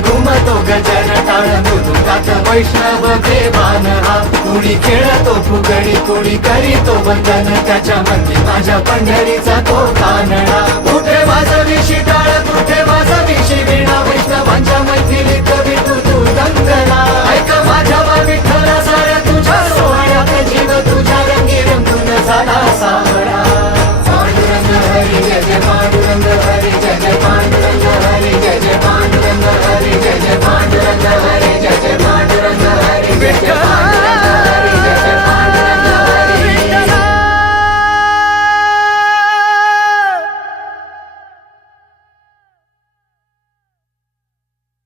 घुमतो गजर टाळ मृदुंगात वैष्णव देवान हा कुणी खेळतो फुगडी कुणी करीतो वंदन त्याच्या मंदी माझ्या पंढरीचा तो कानडा कुठे वाजवी शिटाळ कुठे वाजवी शिवीणा वैष्णवांच्या